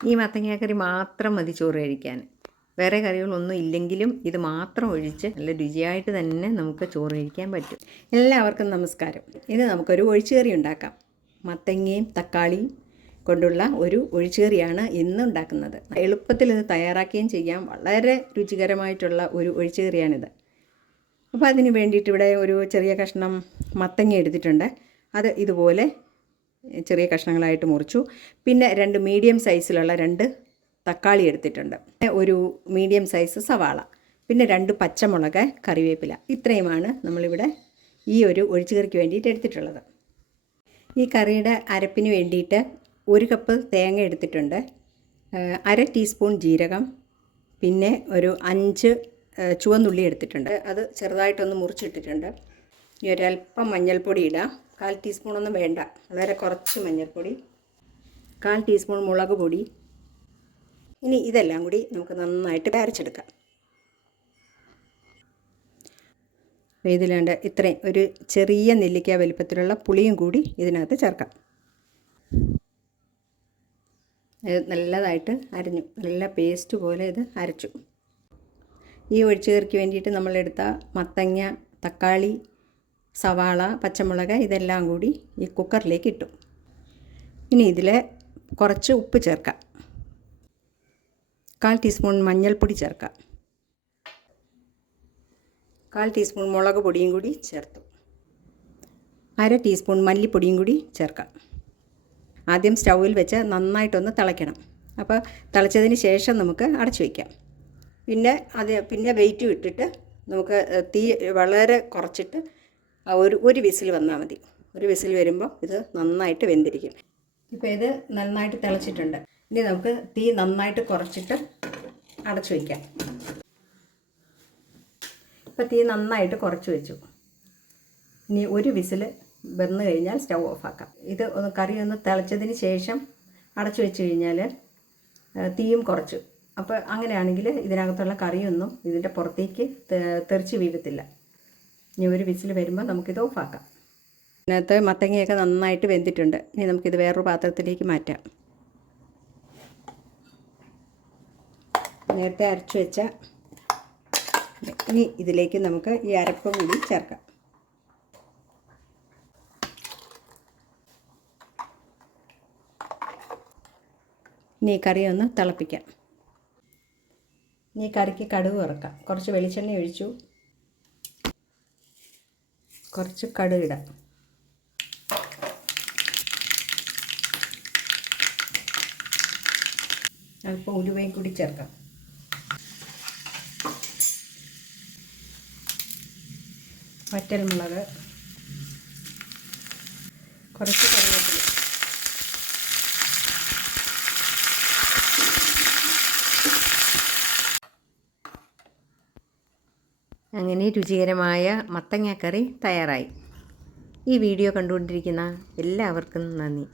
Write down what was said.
ഈ മത്തങ്ങാക്കറി മാത്രം മതി ചോറ് കഴിക്കാൻ. വേറെ കറികളൊന്നും ഇല്ലെങ്കിലും ഇത് മാത്രം ഒഴിച്ച് നല്ല രുചിയായിട്ട് തന്നെ നമുക്ക് ചോറ് കഴിക്കാൻ പറ്റും. എല്ലാവർക്കും നമസ്കാരം. ഇത് നമുക്കൊരു ഒഴിച്ചുകറി ഉണ്ടാക്കാം. മത്തങ്ങയും തക്കാളിയും കൊണ്ടുള്ള ഒരു ഒഴിച്ചുകറിയാണ് ഇന്ന് ഉണ്ടാക്കുന്നത്. എളുപ്പത്തിൽ ഇത് തയ്യാറാക്കുകയും ചെയ്യാം. വളരെ രുചികരമായിട്ടുള്ള ഒരു ഒഴിച്ചുകറിയാണിത്. അപ്പോൾ അതിന് വേണ്ടിയിട്ട് ഇവിടെ ഒരു ചെറിയ കഷ്ണം മത്തങ്ങ എടുത്തിട്ടുണ്ട്. അത് ഇതുപോലെ ചെറിയ കഷ്ണങ്ങളായിട്ട് മുറിച്ചു. പിന്നെ 2 മീഡിയം സൈസിലുള്ള 2 തക്കാളി എടുത്തിട്ടുണ്ട്. ഒരു മീഡിയം സൈസ് സവാള, പിന്നെ 2 പച്ചമുളക്, കറിവേപ്പില. ഇത്രയുമാണ് നമ്മളിവിടെ ഈ ഒരു ഒഴിച്ചുകറിക്ക് വേണ്ടിയിട്ട് എടുത്തിട്ടുള്ളത്. ഈ കറിയുടെ അരപ്പിന് വേണ്ടിയിട്ട് 1 കപ്പ് തേങ്ങ എടുത്തിട്ടുണ്ട്, 1/2 ടീസ്പൂൺ ജീരകം, പിന്നെ ഒരു 5 ചുവന്നുള്ളി എടുത്തിട്ടുണ്ട്. അത് ചെറുതായിട്ടൊന്ന് മുറിച്ചിട്ടിട്ടുണ്ട്. ഇനി ഒരല്പം മഞ്ഞൾപ്പൊടി ഇടാം. 1/4 ടീസ്പൂണൊന്നും വേണ്ട, വളരെ കുറച്ച് മഞ്ഞൾപ്പൊടി, 1/4 ടീസ്പൂൺ മുളക് പൊടി. ഇനി ഇതെല്ലാം കൂടി നമുക്ക് നന്നായിട്ട് അരച്ചെടുക്കാം. ഇതിലാണ്ട് ഇത്രയും ഒരു ചെറിയ നെല്ലിക്ക വലിപ്പത്തിലുള്ള പുളിയും കൂടി ഇതിനകത്ത് ചേർക്കാം. ഇത് നല്ലതായിട്ട് അരഞ്ഞു, നല്ല പേസ്റ്റ് പോലെ ഇത് അരച്ചു. ഈ ഒഴിച്ചുകറിക്ക് വേണ്ടിയിട്ട് നമ്മളെടുത്ത മത്തങ്ങ, തക്കാളി, സവാള, പച്ചമുളക് ഇതെല്ലാം കൂടി ഈ കുക്കറിലേക്ക് ഇട്ടു. ഇനി ഇതിൽ കുറച്ച് ഉപ്പ് ചേർക്കാം, 1/4 ടീസ്പൂൺ മഞ്ഞൾപ്പൊടി ചേർക്കാം, 1/4 ടീസ്പൂൺ മുളക് പൊടിയും കൂടി ചേർത്തു, 1/2 ടീസ്പൂൺ മല്ലിപ്പൊടിയും കൂടി ചേർക്കാം. ആദ്യം സ്റ്റൗവിൽ വെച്ച് നന്നായിട്ടൊന്ന് തിളയ്ക്കണം. അപ്പോൾ തിളച്ചതിന് ശേഷം നമുക്ക് അടച്ചു വയ്ക്കാം. പിന്നെ വെയിറ്റ് ഇട്ടിട്ട് നമുക്ക് തീ വളരെ കുറച്ചിട്ട് ഒരു വിസിൽ വന്നാൽ മതി. ഒരു വിസിൽ വരുമ്പോൾ ഇത് നന്നായിട്ട് വെന്തിരിക്കും. ഇപ്പോൾ ഇത് നന്നായിട്ട് തിളച്ചിട്ടുണ്ട്. ഇനി നമുക്ക് തീ നന്നായിട്ട് കുറച്ചിട്ട് അടച്ചു വയ്ക്കാം. ഇപ്പോൾ തീ നന്നായിട്ട് കുറച്ച് വെച്ചു. ഇനി ഒരു വിസിൽ വന്നു കഴിഞ്ഞാൽ സ്റ്റൗ ഓഫാക്കാം. ഇത് കറി ഒന്ന് തിളച്ചതിന് ശേഷം അടച്ചു വെച്ച് കഴിഞ്ഞാൽ തീയും കുറച്ചു. അപ്പോൾ അങ്ങനെയാണെങ്കിൽ ഇതിനകത്തുള്ള കറിയൊന്നും ഇതിൻ്റെ പുറത്തേക്ക് തെറിച്ച് വീഴത്തില്ല. ഇനി ഒരു വിസിൽ വരുമ്പോൾ നമുക്കിത് ഓഫാക്കാം. ഇതിനകത്ത് മത്തങ്ങയൊക്കെ നന്നായിട്ട് വെന്തിട്ടുണ്ട്. ഇനി നമുക്കിത് വേറൊരു പാത്രത്തിലേക്ക് മാറ്റാം. നേരത്തെ അരച്ചു വെച്ച ഇനി ഇതിലേക്ക് നമുക്ക് ഈ അരപ്പും കൂടി ചേർക്കാം. ഇനി ഈ കറി ഒന്ന് തിളപ്പിക്കാം. ഇനി കറിക്ക് കടുക് വറുക്കാം. കുറച്ച് വെളിച്ചെണ്ണ ഒഴിച്ചു, കുറച്ച് കടുക് ഇടാം. അല്പം ഉലുവയും കൂടി ചേർക്കാം. വറ്റൽമുളക്, കുറച്ച് കറിവേപ്പില. അങ്ങനെ രുചികരമായ മത്തങ്ങാക്കറി തയ്യാറായി. ഈ വീഡിയോ കണ്ടുകൊണ്ടിരിക്കുന്ന എല്ലാവർക്കും നന്ദി.